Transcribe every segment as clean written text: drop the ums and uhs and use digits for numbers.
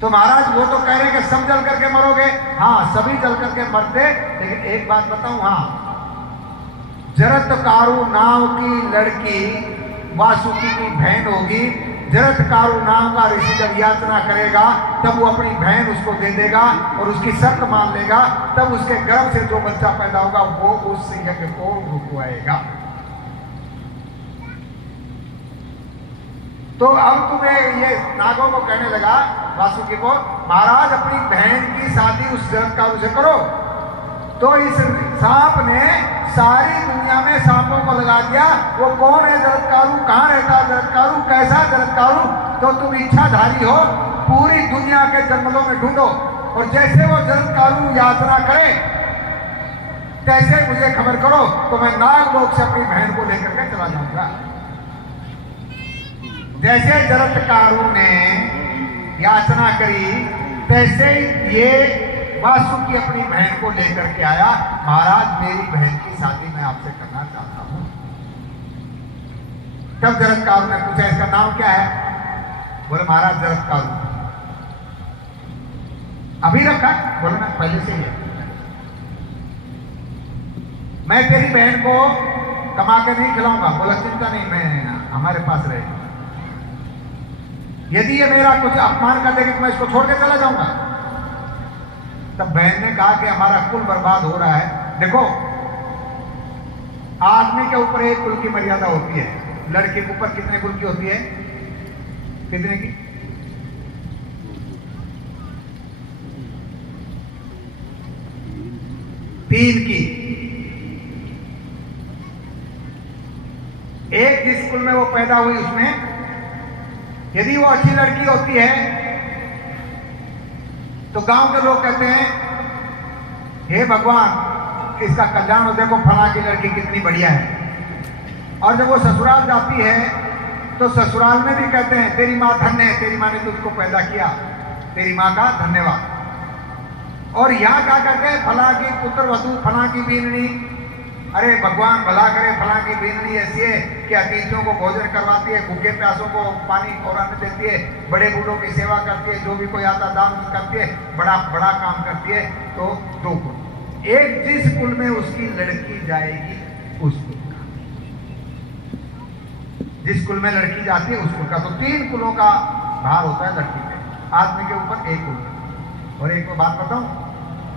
तो महाराज वो तो कह रहे कि सब जल करके मरोगे। हाँ, सभी जल करके मरते, लेकिन एक बात बताऊं, हाँ, जरत्कारु नाम की लड़की वासुकी की बहन होगी। जरत्कारु नाम का ऋषि जब याचना करेगा तब वो अपनी बहन उसको दे देगा और उसकी शर्त मान लेगा, तब उसके गर्भ से जो बच्चा पैदा होगा वो उस सिंह के को रुकवाएगा। तो अब तुम्हें ये नागों को कहने लगा, वासुकी को, महाराज अपनी बहन की शादी उस जरत्कारु से करो। तो इस सांप ने सारी दुनिया में सांपों को लगा दिया। वो कौन है जरत्कारु, कहाँ रहता है जरत्कारु, कैसा जरत्कारु, तो तुम इच्छाधारी हो, पूरी दुनिया के जंगलों में ढूंढो और जैसे वो जरत्कारु याचना करे तैसे मुझे खबर करो, तो मैं नागलोक से अपनी बहन को लेकर के चला जाऊंगा। जैसे जरत्कारु ने याचना करी तैसे ये वासुकी अपनी बहन को लेकर के आया। महाराज मेरी बहन की शादी मैं आपसे करना चाहता हूं। तब जरत्कारु ने पूछा इसका नाम क्या है? बोले महाराज जरत्कारु। अभी रखा? बोले ना पहले से ही। मैं तेरी बहन को कमा के नहीं खिलाऊंगा। बोला चिंता नहीं, मैं हमारे पास रहेगी। यदि ये मेरा कुछ अपमान कर देगी तो मैं इसको छोड़ के चला जाऊंगा। तब बहन ने कहा कि हमारा कुल बर्बाद हो रहा है। देखो, आदमी के ऊपर एक कुल की मर्यादा होती है, लड़के के ऊपर कितने कुल की होती है? कितने की? 3 की। एक जिस कुल में वो पैदा हुई उसमें यदि वो अच्छी लड़की होती है तो गांव के लोग कहते हैं हे भगवान इसका कल्याण हो, देखो फला की लड़की कितनी बढ़िया है। और जब वो ससुराल जाती है तो ससुराल में भी कहते हैं तेरी माँ धन्य है, तेरी माँ ने तुझको पैदा किया, तेरी माँ का धन्यवाद। और यहाँ क्या कहते हैं फला की पुत्र वधू, फला की बीननी, अरे भगवान भला करे, फला की बीननी ऐसी है कि अतिथियों को भोजन करवाती है, भूखे प्यासों को पानी और अन्न देती है, बड़े बूढ़ों की सेवा करती है, जो भी कोई आता दान करती है, बड़ा बड़ा काम करती है। तो 2 कुल, एक जिस कुल में उसकी लड़की जाएगी उस कुल का, जिस कुल में लड़की जाती है उस कुल का। तो 3 कुलों का भार होता है लड़की पे, आदमी के ऊपर 1 कुल। और एक बात बताऊं,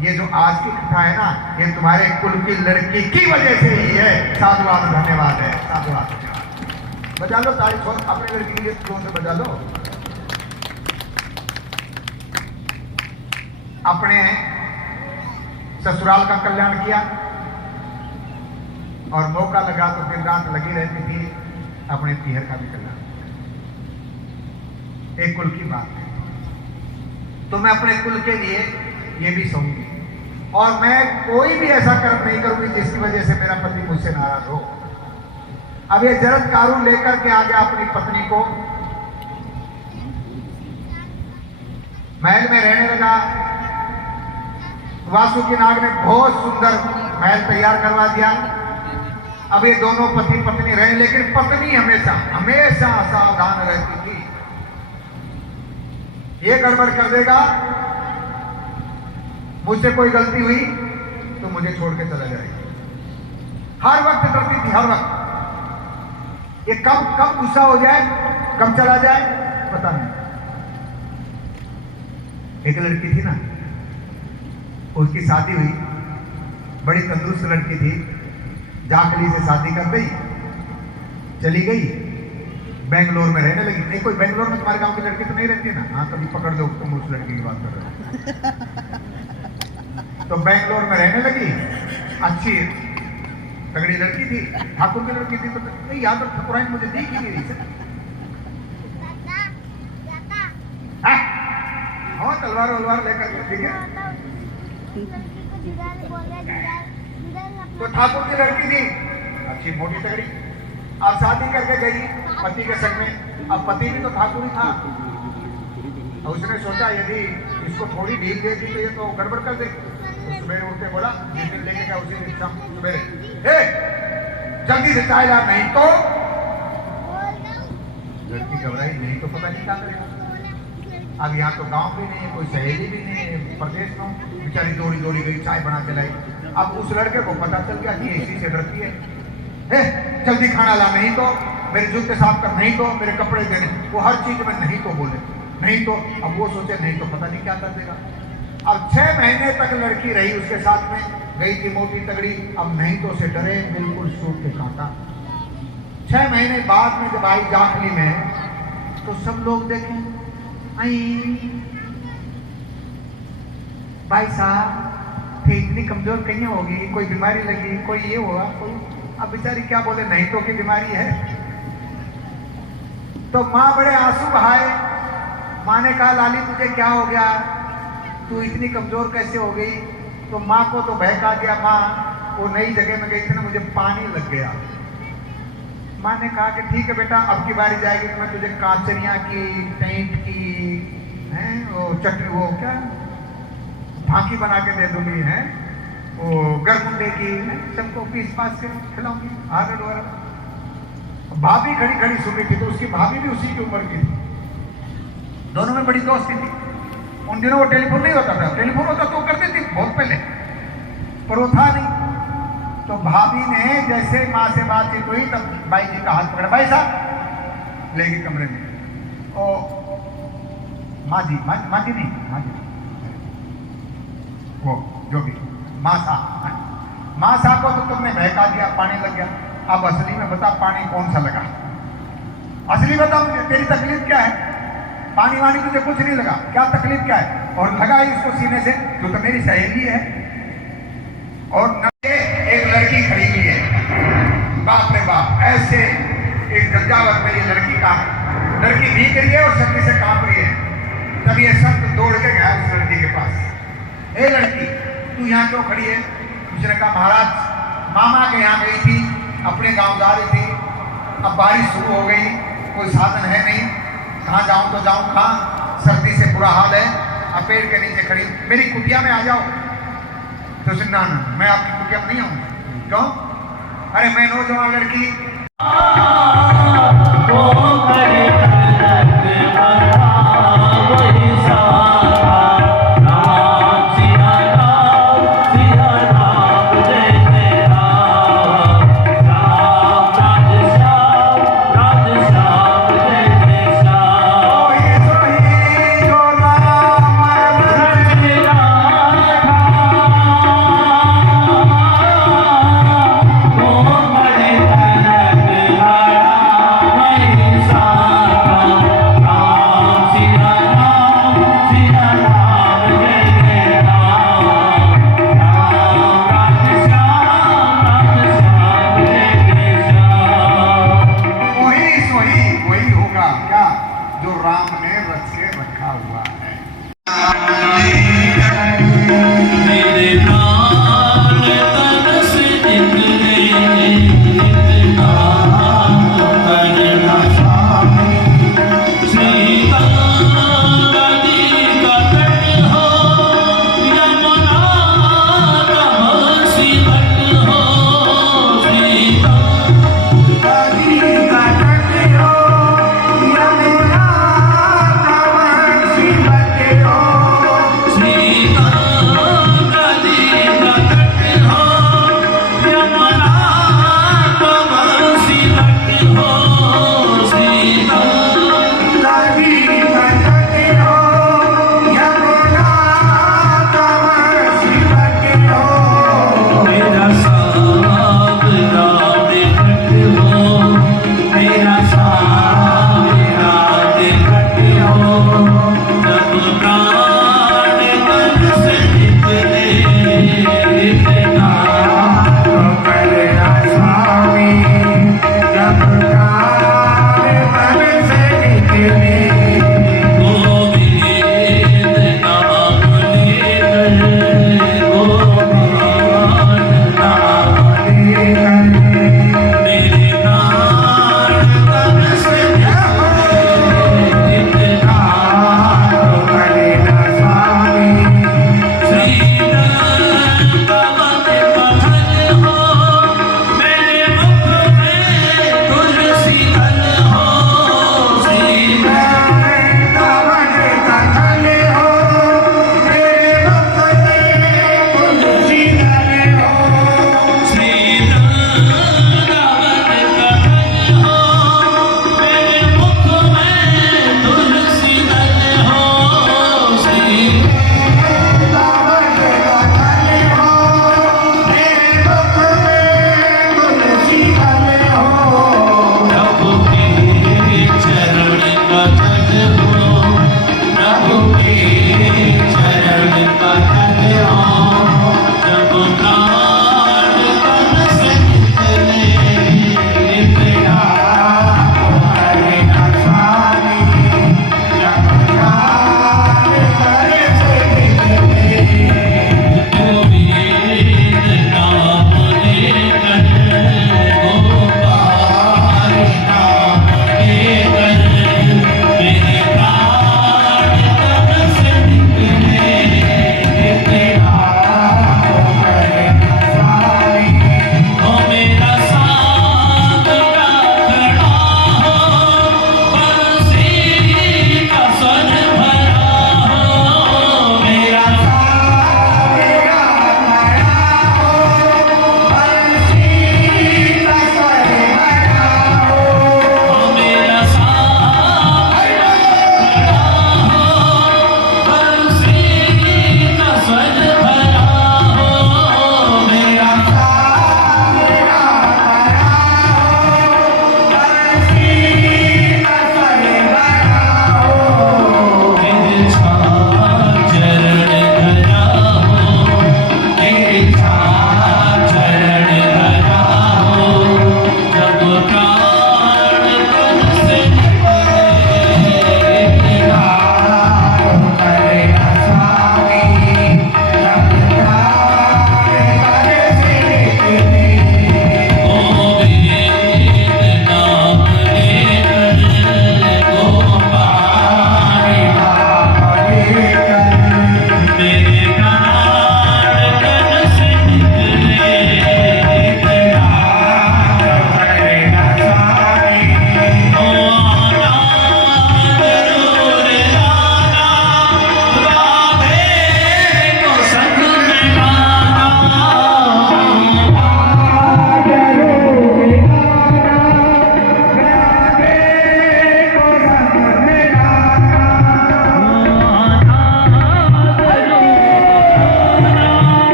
ये जो आज की कथा है ना, ये तुम्हारे कुल की लड़की की वजह से ही है। साधुवाद, धन्यवाद है, साधुवाद, धन्यवाद। बजा लो ताली, अपने लड़की के लिए जोर से बजा लो। अपने ससुराल का कल्याण किया और मौका लगा तो दिन रात लगी रहती थी अपने पीहर का भी कल्याण। एक कुल की बात है, तो मैं अपने कुल के लिए ये भी सहूंगी और मैं कोई भी ऐसा कर्म नहीं करूंगी जिसकी वजह से मेरा पति मुझसे नाराज हो। अब ये जरत्कारु लेकर के आ गया अपनी पत्नी को, महल में रहने लगा। वासुकी नाग ने बहुत सुंदर महल तैयार करवा दिया। अब ये दोनों पति पत्नी रहे, लेकिन पत्नी हमेशा हमेशा सावधान रहती थी। ये गड़बड़ कर देगा, मुझसे कोई गलती हुई तो मुझे छोड़ के चला जाएगा। हर वक्त डरती थी, हर वक्त। ये कब कब गुस्सा हो जाए, कब चला जाए पता नहीं। एक लड़की थी ना, उसकी शादी हुई, बड़ी तंदुरुस्त लड़की थी, जाकली से शादी कर गई, चली गई, बेंगलोर में रहने लगी। नहीं, कोई बेंगलोर में तुम्हारे गांव की लड़की तो नहीं रहती ना? हाँ, कभी पकड़ दो तुम उस लड़की की बात कर रहे हो। तो बेंगलोर में रहने लगी, अच्छी तगड़ी लड़की थी, ठाकुर की लड़की थी। तो नहीं, यहाँ तो ठाकुराइन मुझे दिख ही नहीं रही सर। हाँ, तलवार वलवार लेकर के, ठीक है। तो ठाकुर की लड़की थी, अच्छी मोटी तगड़ी। अब शादी करके गई पति के संग में। अब पति भी तो ठाकुर ही था। और उसने सोचा यदि इसको थोड़ी भीख दे दी तो ये तो गड़बड़ कर देगी। तो सुबह उठते बोला, जिस दिन लेके गया उसी दिन शाम सुबह, जल्दी से चाय ला, नहीं तो। लड़की घबराई, नहीं तो पता नहीं क्या करेगा। अब यहाँ तो गांव भी नहीं है, कोई सहेली भी नहीं है, प्रदेश में बेचारी दौड़ी दौड़ी गई, चाय बना के लाई। अब उस लड़के को पता चल गया कि इसी से डरती है, जल्दी खाना ला, नहीं तो मेरे जूते साफ कर, नहीं तो मेरे कपड़े देने। वो हर चीज में नहीं तो बोले, नहीं तो। अब वो सोचे नहीं तो पता नहीं क्या कर देगा। अब 6 महीने तक लड़की रही उसके साथ में, गई थी मोटी तगड़ी। अब नहीं तो से डरे, बिल्कुल सूट के काटा। 6 महीने बाद में जब आई जाखली में, तो सब लोग देखें, आई भाई साहब थे इतनी कमजोर कहीं होगी, कोई बीमारी लगी, कोई ये हुआ, कोई। अब बेचारी क्या बोले, नहीं तो की बीमारी है। तो माँ बड़े आंसू बहाए। माँ ने कहा लाली तुझे क्या हो गया, तू इतनी कमजोर कैसे हो गई। तो माँ को तो बहका दिया। माँ वो नई जगह में गई थी ना, मुझे पानी लग गया। माँ ने कहा कि ठीक है बेटा, अब की बारी जाएगी तो मैं तुझे कांचरियाँ की, टेंट की, हैं वो चटनी, वो क्या फांकी बना के दे दूंगी, है वो गरमुंडे की, सबको पीस पास के खिलाऊंगी। आरल वरल। भाभी खड़ी खड़ी सुन रही थी, तो उसकी भाभी भी उसी की उम्र की थी, दोनों में बड़ी दोस्ती थी। उन दिनों वो टेलीफोन नहीं होता था, टेलीफोन होता तो करती थी बहुत पहले, पर वो था नहीं। तो भाभी ने जैसे माँ से बातचीत हुई, तब भाई जी का हाथ पकड़ा, भाई साहब ले गए कमरे में। ओ माँ जी नहीं, माँ जी वो जो भी माँ साहब को तो तुमने बहका दिया, पानी लग गया। अब असली में बता, पानी कौन सा लगा, असली बता मुझे, तेरी तकलीफ क्या है। पानी वानी तुझे कुछ नहीं लगा, क्या तकलीफ क्या है। और लगा इसको सीने से, जो तो मेरी सहेली है। और एक लड़की खड़ी हुई है, बाप रे बाप, ऐसे एक गंजावत में ये लड़की भीग रही है और सर्दी से कांप रही है। तब ये सब दौड़ के गया उस लड़की के पास। ए लड़की, तू यहाँ क्यों खड़ी है। उसने कहा महाराज, मामा के यहाँ गई थी, अपने गांव जा रही थी, अब बारिश शुरू हो गई, कोई साधन है नहीं, कहाँ जाऊँ तो जाऊँ कहाँ, सर्दी से बुरा हाल है। अब पेड़ के नीचे खड़ी, मेरी कुटिया में आ जाओ। तो उसने ना मैं आपकी कुटिया में नहीं आऊँगा। क्यों। अरे मैं नौजवान लड़की,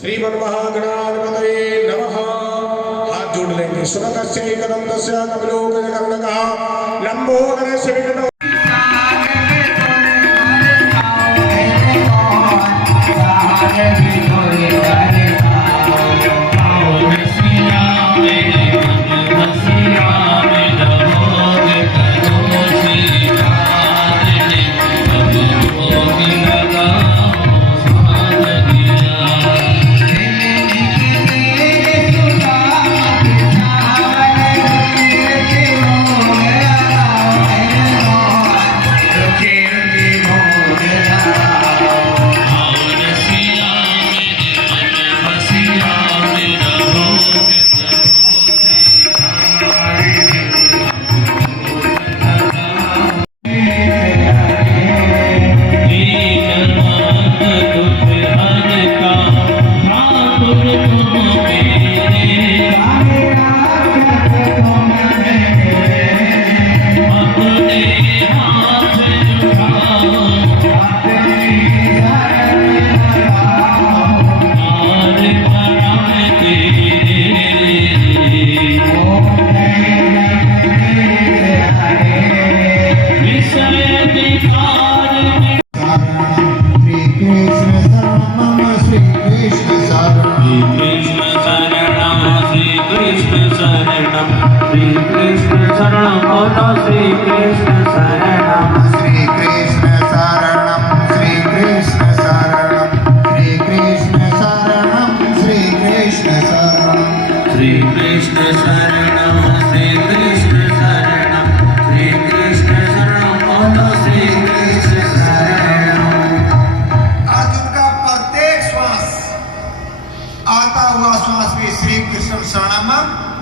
श्रीमन महागणाधिपतये नमः। हाथ जोड़ लेंगे। सुनतस्य कदम तस्य कमलोक जगन्नकः लंबोदर श्रीविष्णु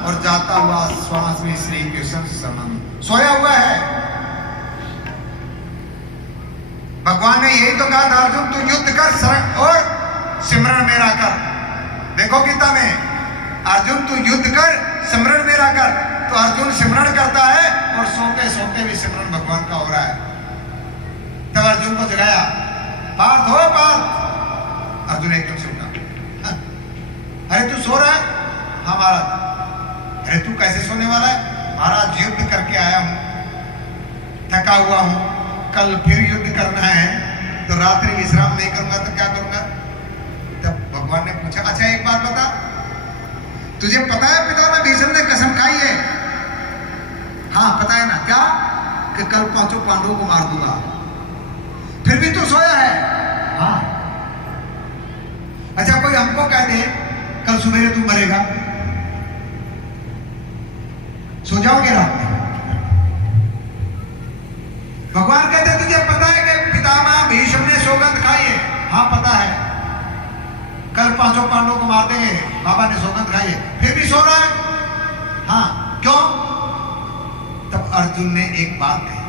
और जाता हुआ श्वास में श्री कृष्ण शरणम। सोया हुआ है। भगवान ने यही तो कहा था, अर्जुन तू युद्ध कर शरण और सिमरण मेरा कर। देखो गीता में, अर्जुन तू युद्ध कर सिमरण मेरा कर। तो अर्जुन सिमरण करता है और सोते सोते भी सिमरण भगवान का हो रहा है। तब अर्जुन को जगाया, पार्थ हो पार्थ। अर्जुन एकदम से उठा, अरे तू सो रहा है? हाँ महाराज। अरे तू कैसे सोने वाला है? महाराज युद्ध करके आया हूं, थका हुआ हूं, कल फिर युद्ध करना है, तो रात्रि विश्राम नहीं करूंगा तो क्या करूंगा? तब भगवान ने पूछा, अच्छा एक बात बता, तुझे पता है पितामह भीष्म ने कसम खाई है? हाँ पता है ना। क्या? कि कल 5 पांडवों को मार दूंगा। फिर भी तू सोया है? हाँ। अच्छा कोई हमको कह दे कल सुबह तू मरेगा, सो जाओगे रात में? भगवान कहते तुझे पता है कि पितामह भीष्म ने सौगंध खाई है? हाँ पता है, कल 5 पांडवों को मार देंगे, बाबा ने सौगंध खाई है। फिर भी सो रहा है? हाँ। क्यों? तब अर्जुन ने एक बात कही,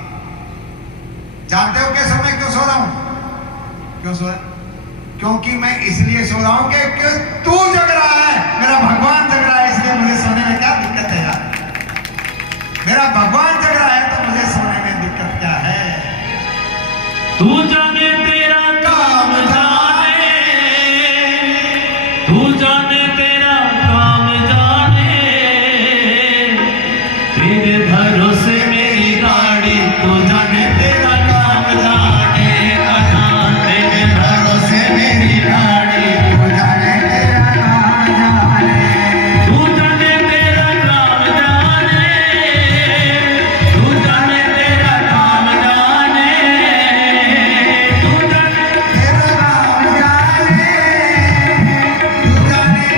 जानते हो कैसे मैं क्यों सो रहा हूं? क्यों सो रहा है? क्योंकि मैं इसलिए सो रहा हूं कि तू जग रहा है, मेरा भगवान जग रहा है, इसलिए मुझे सोने में क्या दिक्कत है यार? मेरा भगवान जग रहा है तो मुझे सोने में दिक्कत क्या है? तू जाने तेरा काम जाने, तू जाने तेरा काम जाने, तेरे भरोसे मेरी गाड़ी, तू जाने तेरा काम जाने, तेरे भरोसे मेरी गाड़ी, तू जाने तेरा काम जाने, तू जाने तेरा काम जाने, तू जाने तेरा काम जाने, तू जाने तेरा काम जाने, तू जाने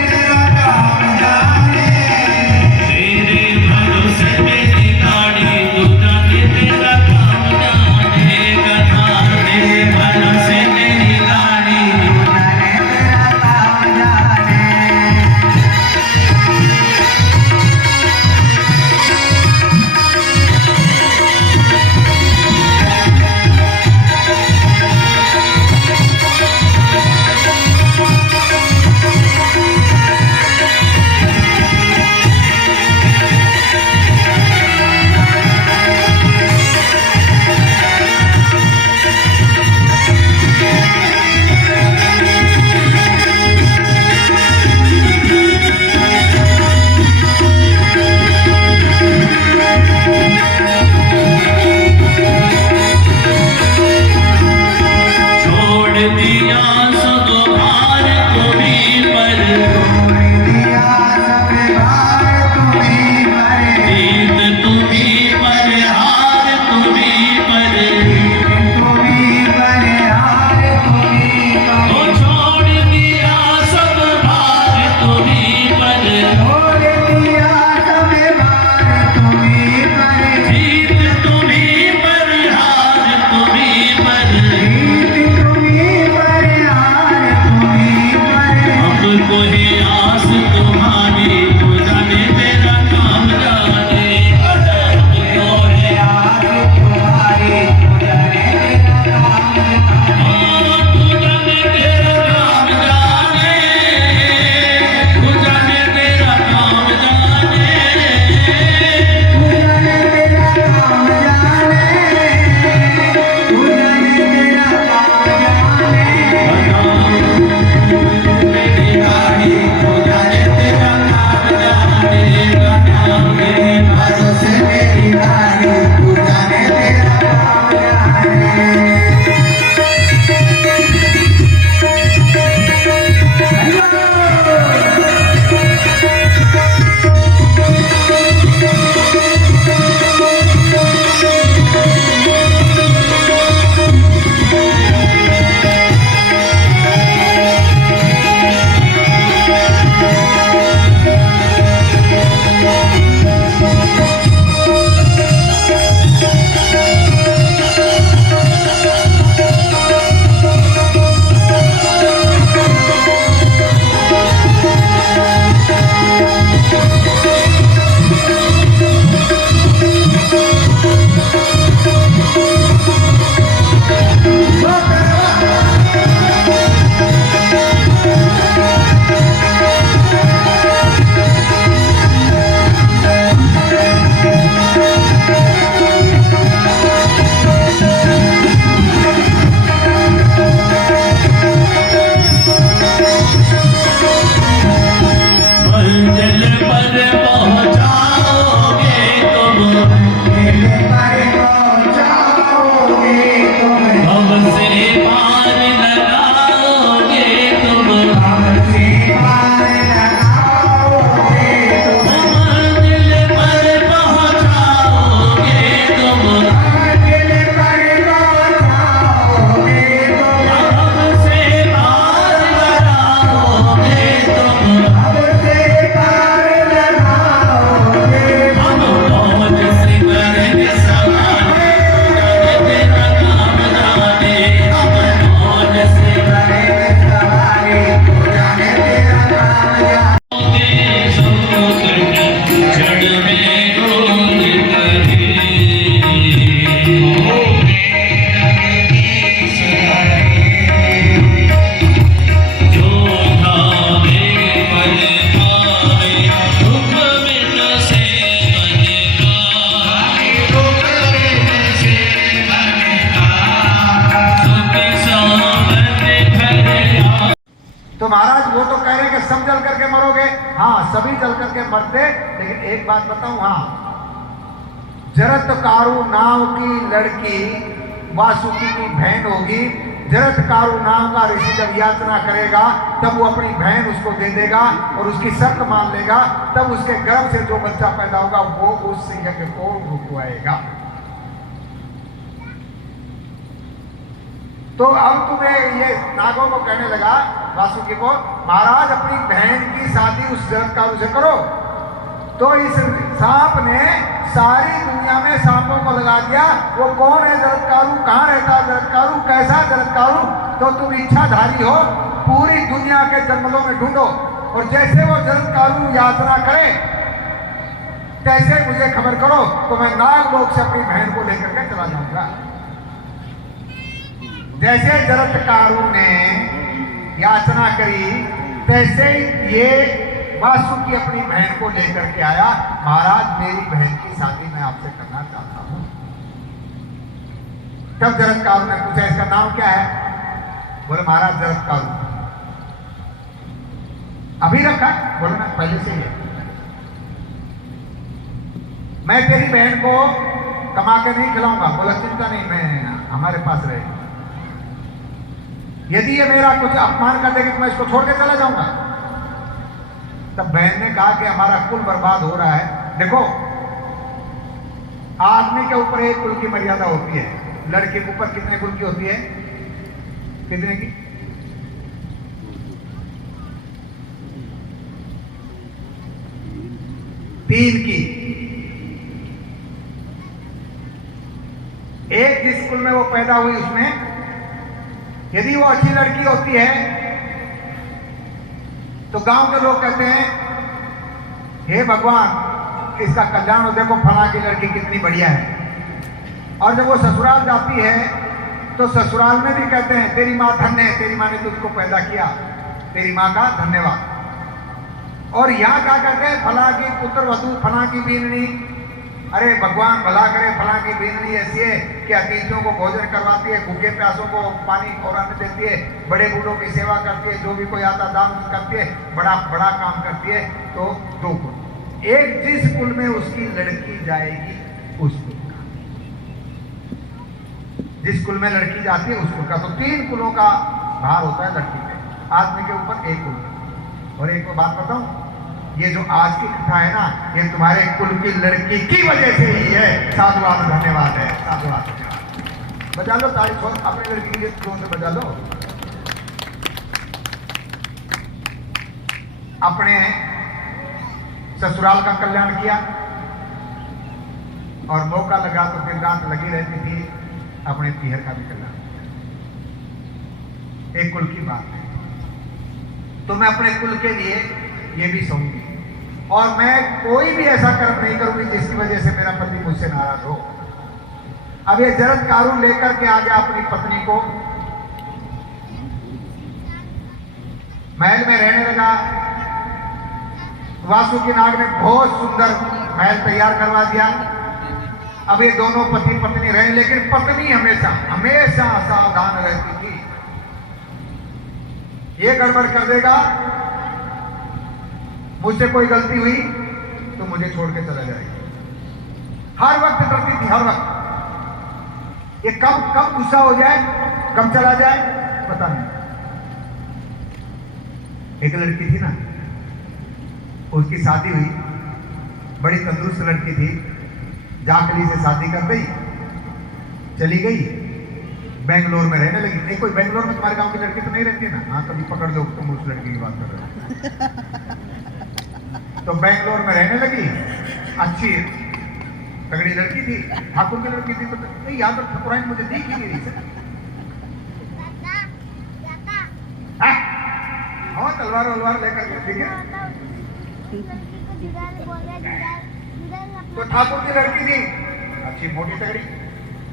महाराज वो तो कह रहे हैं कि सब जल करके मरोगे। हाँ, सभी जल करके मरते, लेकिन एक बात बताऊं, हाँ, जरत्कारु नाम की लड़की वासुकी की बहन होगी। जरत्कारु नाम का ऋषि जब याचना करेगा तब वो अपनी बहन उसको दे देगा और उसकी शर्त मान लेगा, तब उसके गर्भ से जो बच्चा पैदा होगा वो उस यज्ञ को रुकवाएगा। तो अब तुम्हें ये नागों को कहने लगा, वासुकी को, महाराज अपनी बहन की शादी उस जरत्कारु से करो। तो इस सांप ने सारी दुनिया में सांपों को लगा दिया। वो कौन है जरत्कारु, कहाँ रहता है जरत्कारु, कैसा जरत्कारु? तो तुम इच्छाधारी हो, पूरी दुनिया के जंगलों में ढूंढो और जैसे वो जरत्कारु याचना करे कैसे मुझे खबर करो, तो मैं नागलोक से अपनी बहन को लेकर के चला जाऊंगा। जैसे जरत्कारु ने याचना करी तैसे ये वासुकी अपनी बहन को लेकर के आया। महाराज मेरी बहन की शादी मैं आपसे करना चाहता हूं। तब जरत्कारु ने पूछा इसका नाम क्या है? बोले महाराज जरत्कारु। अभी रखा? बोले ना पहले से ही। मैं तेरी बहन को कमा के नहीं खिलाऊंगा। बोला चिंता नहीं, मैं हमारे पास रहेगी। यदि ये मेरा कुछ अपमान कर देगी तो मैं इसको छोड़ के चला जाऊंगा। तब बहन ने कहा कि हमारा कुल बर्बाद हो रहा है। देखो, आदमी के ऊपर एक कुल की मर्यादा होती है, लड़के के ऊपर कितने कुल की होती है? कितने की? 3 की। एक जिस कुल में वो पैदा हुई उसमें यदि वो अच्छी लड़की होती है तो गांव के लोग कहते हैं हे भगवान इसका कल्याण हो, देखो फला की लड़की कितनी बढ़िया है। और जब वो ससुराल जाती है तो ससुराल में भी कहते हैं तेरी माँ धन्य है, तेरी माँ ने तुझको पैदा किया, तेरी माँ का धन्यवाद। और यहाँ क्या कहते हैं फला की पुत्र वधू, फला की बीननी। अरे भगवान भला करे, फला की बीननी ऐसी है कि अतिथियों को भोजन करवाती है, भूखे प्यासों को पानी और अन्न देती है, बड़े बूढ़ों की सेवा करती है, जो भी कोई आता दान करती है, बड़ा बड़ा काम करती है। तो 2 कुल, एक जिस कुल में उसकी लड़की जाएगी उस कुल का, जिस कुल में लड़की जाती है उस कुल का। तो 3 कुलों का भार होता है लड़की पे, आदमी के ऊपर 1 कुल। और एक बात बताऊं, ये जो आज की कथा है ना, ये तुम्हारे कुल की लड़की की वजह से ही है। साधुवाद, धन्यवाद है, साधुवाद, धन्यवाद। बजा लो ताली, अपनी लड़की के लिए जोर से बजा लो। अपने ससुराल का कल्याण किया और मौका लगा तो दिन रात लगी रहती थी अपने पीहर का भी कल्याण। एक कुल की बात है, तो मैं अपने कुल के लिए ये भी सहूंगी और मैं कोई भी ऐसा कर्म नहीं करूंगी जिसकी वजह से मेरा पति मुझसे नाराज हो। अब ये जरत्कारु लेकर के आ गया अपनी पत्नी को, महल में रहने लगा। वासुकी नाग ने बहुत सुंदर महल तैयार करवा दिया। अब ये दोनों पति पत्नी रहे, लेकिन पत्नी हमेशा हमेशा सावधान रहती थी। ये गड़बड़ कर देगा, मुझसे कोई गलती हुई तो मुझे छोड़ के चला जाएगी। हर वक्त डरती थी, हर वक्त। ये कब कब गुस्सा हो जाए, कब चला जाए पता नहीं। एक लड़की थी ना, उसकी शादी हुई, बड़ी तंदुरुस्त लड़की थी, जाकली से शादी कर गई, चली गई, बेंगलोर में रहने लगी। नहीं, कोई बेंगलोर में तुम्हारे गांव की लड़की तो नहीं रहती ना? हाँ, कभी पकड़ लो तुम उस लड़की की बात कर रहे हो। तो बेंगलोर में रहने लगी, अच्छी तगड़ी लड़की थी, ठाकुर की लड़की थी। तो नहीं, यहाँ तो ठाकुराइन मुझे देख ही नहीं रही सर। हाँ, तलवार वलवार लेकर के, ठीक है। तो ठाकुर की लड़की थी, अच्छी मोटी तगड़ी।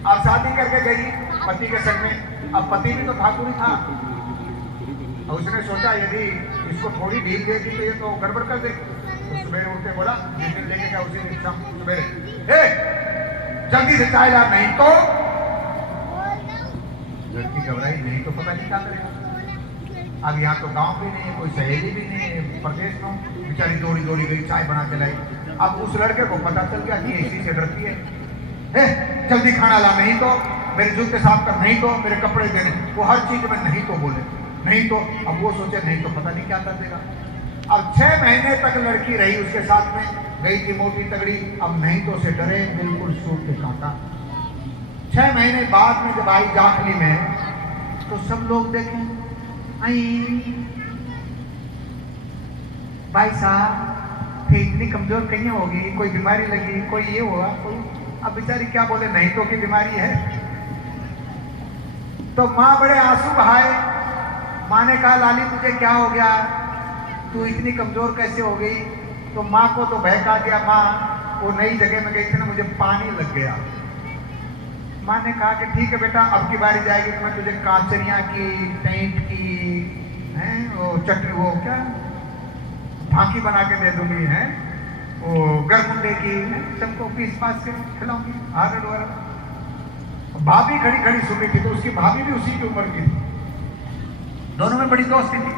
अब शादी करके गई पति के संग में। अब पति भी तो ठाकुर ही था। और उसने सोचा यदि इसको थोड़ी ढील देगी तो ये तो गड़बड़ कर देगी। तो सुबह उठते बोला, जिस दिन लेके गया उसी दिन शाम सुबह, जल्दी से चाय ला, नहीं तो। लड़की घबराई, नहीं तो पता नहीं क्या करेगा। अब यहाँ तो गांव भी नहीं है, कोई सहेली भी नहीं है, प्रदेश में बेचारी दौड़ी दौड़ी गई, चाय बना के लाई। अब उस लड़के को पता चल गया कि इसी से डरती है, जल्दी खाना ला, नहीं तो मेरे जूते साफ कर, नहीं तो मेरे कपड़े देने। वो हर चीज में नहीं तो बोले, नहीं तो। अब वो सोचे नहीं तो पता नहीं क्या कर देगा। अब 6 महीने तक लड़की रही उसके साथ में, गई थी मोटी तगड़ी, अब नहीं तो से डरे बिल्कुल सूट के काटा। 6 महीने बाद में जब आई जाखली में तो सब लोग देखें, आई भाई साहब थे इतनी कमजोर कहीं होगी, कोई बीमारी लगी, कोई ये हुआ, कोई। अब बेचारी क्या बोले, नहीं तो की बीमारी है। तो माँ बड़े आंसू बहाए। माँ ने कहा लाली तुझे क्या हो गया, तू इतनी कमजोर कैसे हो गई। तो माँ को तो बहका दिया। माँ वो नई जगह में गई थी ना, मुझे पानी लग गया। माँ ने कहा कि ठीक है बेटा, अब की बारी जाएगी तो मैं तुझे कांचरियाँ की, टेंट की हैं, वो चटनी, वो क्या फांकी बना के दे दूंगी, है वो गरमुंडे की, सबको पीस पास के खिलाऊंगी, आरड वगैरह। भाभी खड़ी खड़ी सुन रही थी, तो उसकी भाभी भी उसी की उम्र की थी, दोनों में बड़ी दोस्ती थी।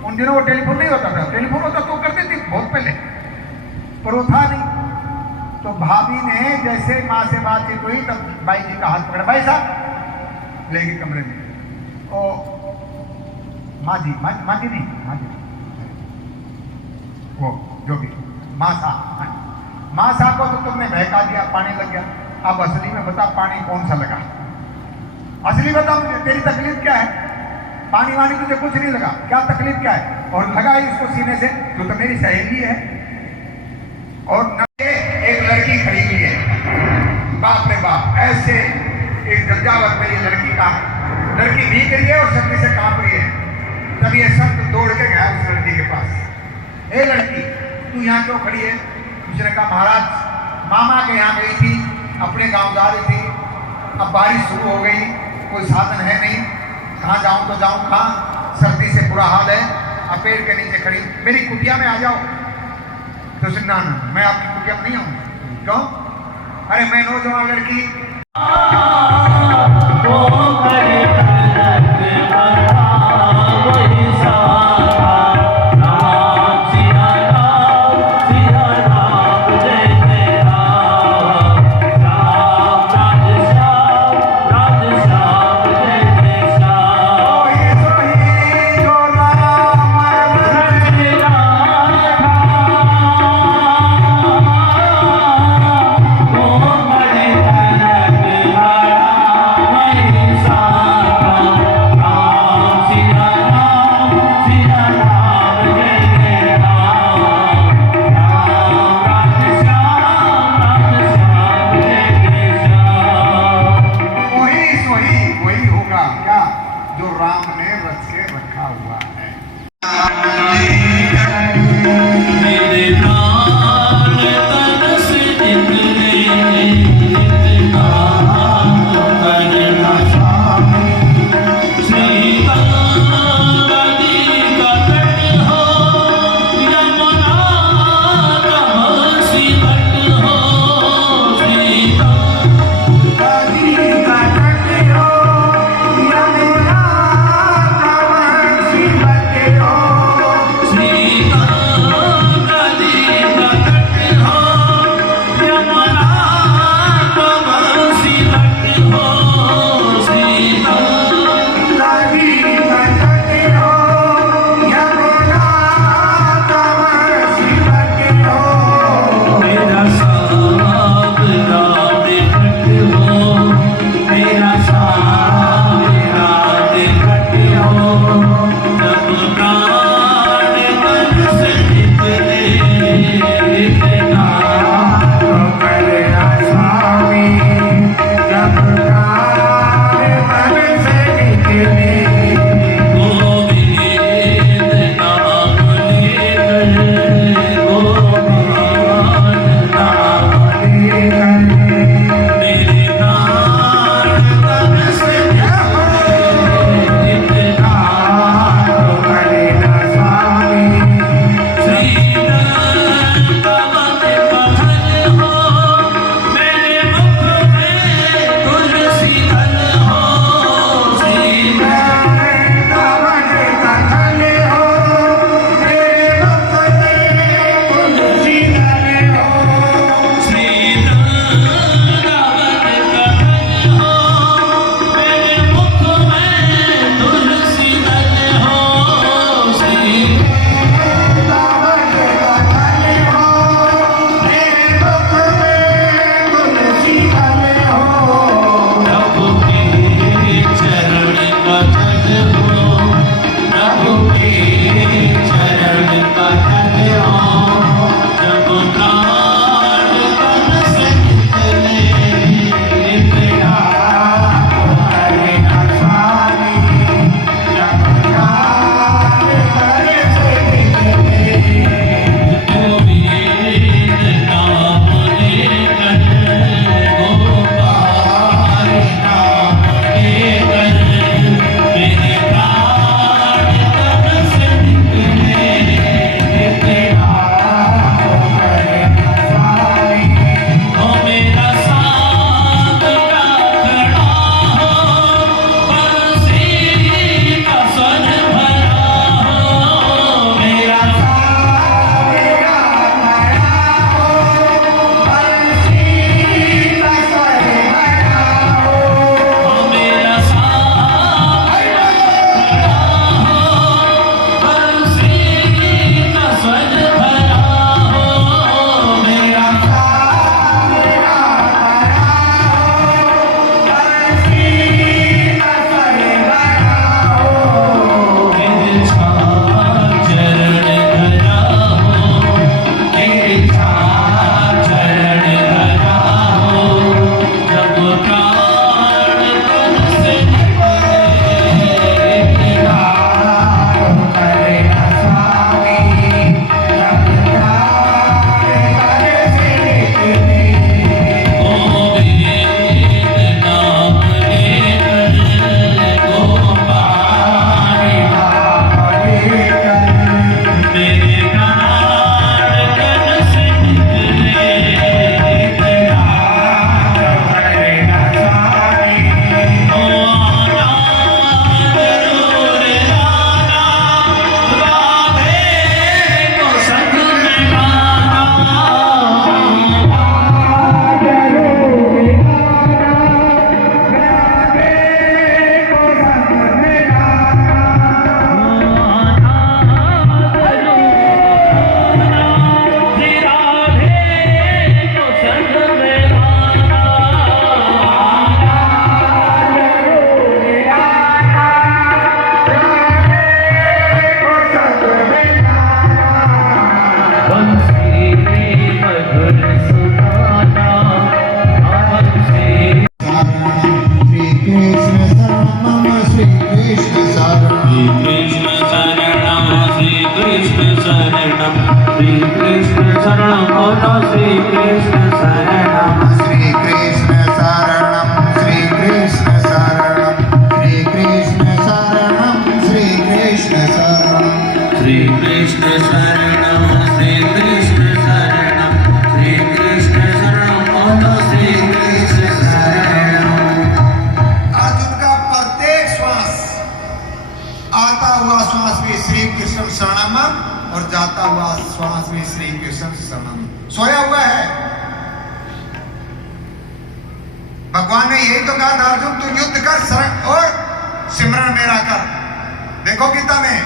उन दिनों वो टेलीफोन नहीं होता था, टेलीफोन होता तो करती थी बहुत पहले, पर वो था नहीं। तो भाभी ने जैसे माँ से बातचीत हुई तब भाई जी का हाथ पकड़ा, भाई साहब ले गए कमरे में। ओ माँ जी नहीं, माँ जी वो जो भी माँ साहब को तो तुमने बहका दिया, पानी लग गया। अब असली में बता पानी कौन सा लगा, असली बता मुझे, तेरी तकलीफ क्या है। पानी वानी तुझे कुछ नहीं लगा, क्या तकलीफ क्या है। और लगा ही इसको सीने से, जो तो मेरी सहेली है। और एक लड़की खड़ी हुई है, बाप रे बाप, ऐसे एक गंजावत में ये लड़की भीग रही है और सर्दी से कांप रही है। तब ये संत दौड़ के गया उस लड़की के पास, ए लड़की तू यहाँ क्यों खड़ी है। उसने कहा महाराज मामा के यहाँ गई थी, अपने गांव जा रही थी, अब बारिश शुरू हो गई, कोई साधन है नहीं, कहाँ जाऊँ तो जाऊँ कहाँ, सर्दी से बुरा हाल है, अब पेड़ के नीचे खड़ी, मेरी कुटिया में आ जाओ। तो उसने ना मैं आपकी कुटिया में नहीं आऊँगी। क्यों? अरे मैं नौजवान लड़की, सा शरणं बोलो श्री कृष्ण शरणं श्री कृष्ण शरणं श्री कृष्ण शरणं श्री कृष्ण शरणं श्री कृष्ण शरणं श्री कृष्ण शरणं श्री कृष्ण शरणं श्री कृष्ण शरणं बोलो श्री कृष्ण शरणं। अर्जुन का प्रत्येक श्वास, आता हुआ श्वास भी श्री कृष्ण शरणम और जाता हुआ श्वास भी श्री कृष्ण शरणम। सोया हुआ है। भगवान ने यही तो कहा था, अर्जुन तू युद्ध कर और सिमरण मेरा कर। देखो गीता में,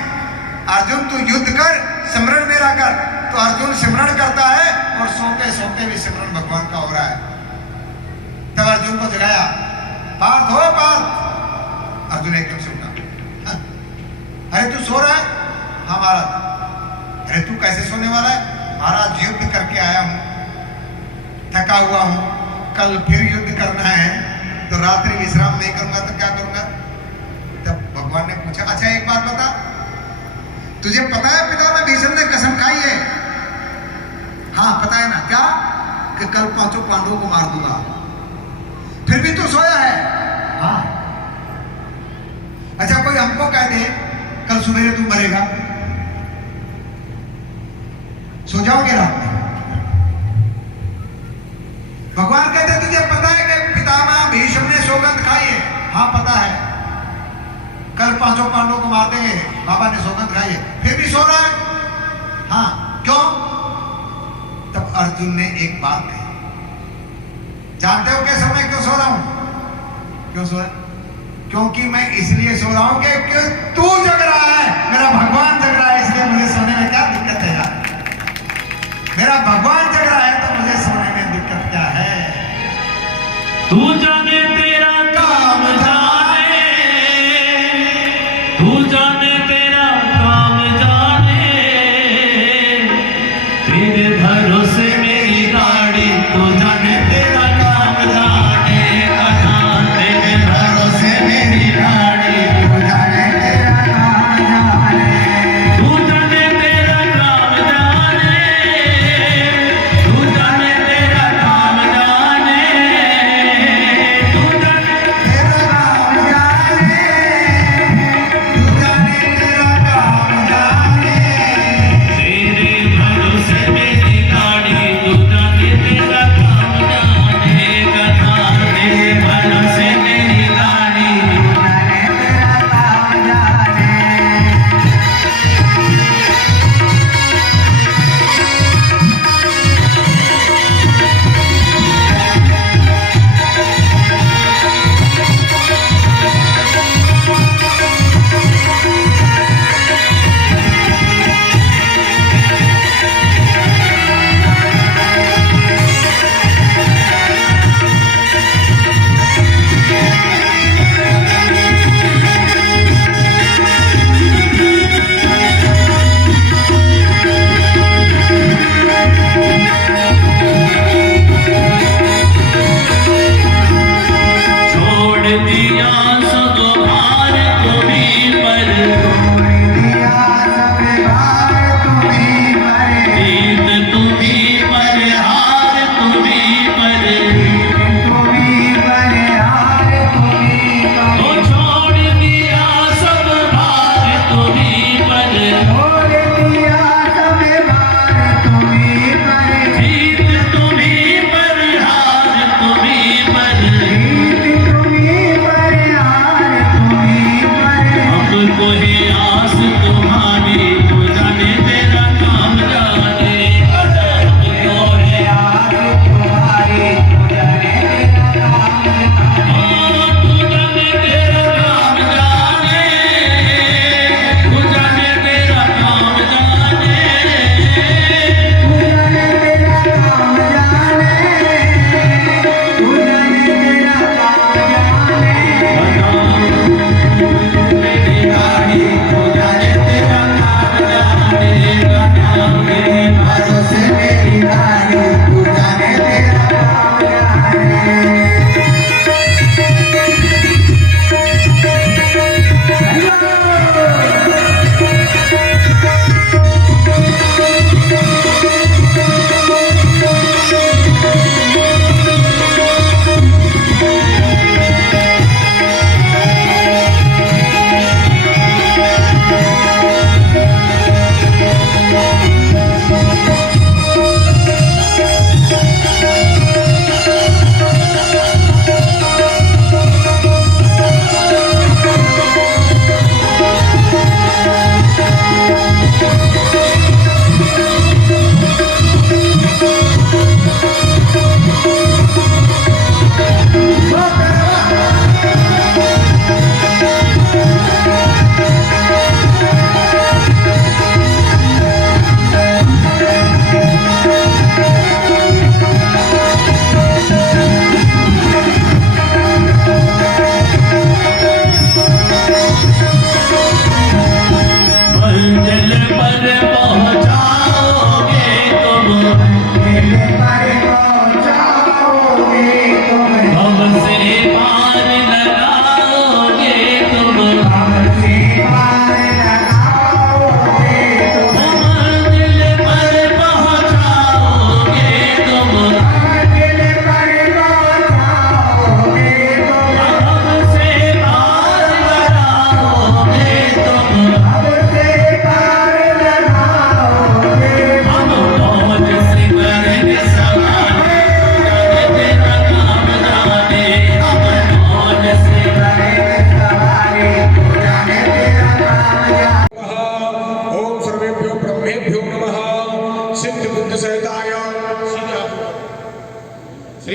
अर्जुन तू युद्ध कर सिमरण मेरा कर। तो अर्जुन सिमरण करता है और सोते सोते भी सिमरण भगवान का हो रहा है। तब अर्जुन को जगाया, पार्थ हो पार्थ। अर्जुन एकदम से उठा, अरे तू सो रहा है? हाँ महाराज। अरे तू कैसे सोने वाला है? महाराज युद्ध करके आया हूं, थका हुआ हूं, कल फिर युद्ध करना है, तो रात्रि विश्राम नहीं करूंगा तो क्या करूंगा? तब भगवान ने पूछा, अच्छा एक बात बता, तुझे पता है पितामह भीष्म ने कसम खाई है? हाँ पता है ना। क्या? कि कल 5 पांडवों को मार दूंगा। फिर भी तू सोया है? हाँ। अच्छा कोई हमको कह दे कल सुबह तू मरेगा, सो जाओगे रात में? भगवान कहते तुझे पता है कि पितामह भीष्म ने सौगंध खाई है? हाँ पता है, कल 5 पांडवों को मार देंगे, बाबा ने सौगंध खाई है, फिर भी सो रहा है? हाँ। क्यों? तब अर्जुन ने एक बात कही, जानते हो कैसे मैं क्यों सो रहा हूं? क्यों सो रहा है? क्योंकि मैं इसलिए सो रहा हूं कि तू जग रहा है, मेरा भगवान जग रहा है, इसलिए मुझे सोने में क्या दिक्कत है यार? मेरा भगवान जग रहा है तो मुझे सोने में दिक्कत क्या है? तू जाने तेरा काम जाने, तू जाने तेरा काम जाने, तेरे भरोसे मेरी गाड़ी, तू जाने तेरा काम जाने कहाँ, तेरे भरोसे मेरी गाड़ी, तू जाने तेरा काम जाने, तू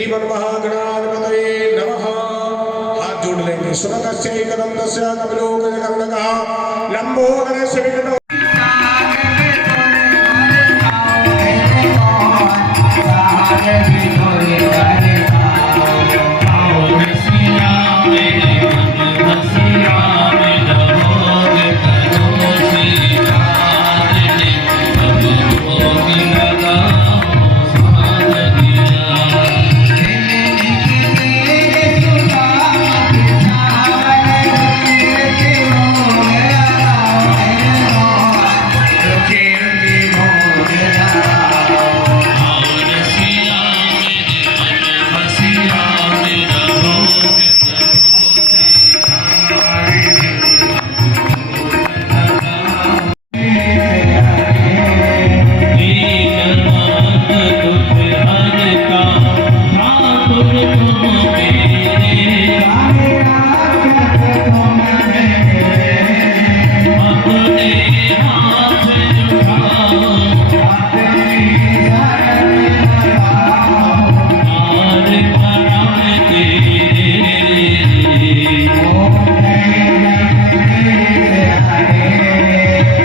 श्रीमन्महागणाधिपतये नमः। हाथ जोड़ लेंगे। सुनतस्यैकदं तस्य कपिलोकजकर्णकः लंबोदरस्य विकटो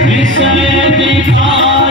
विषय दिखा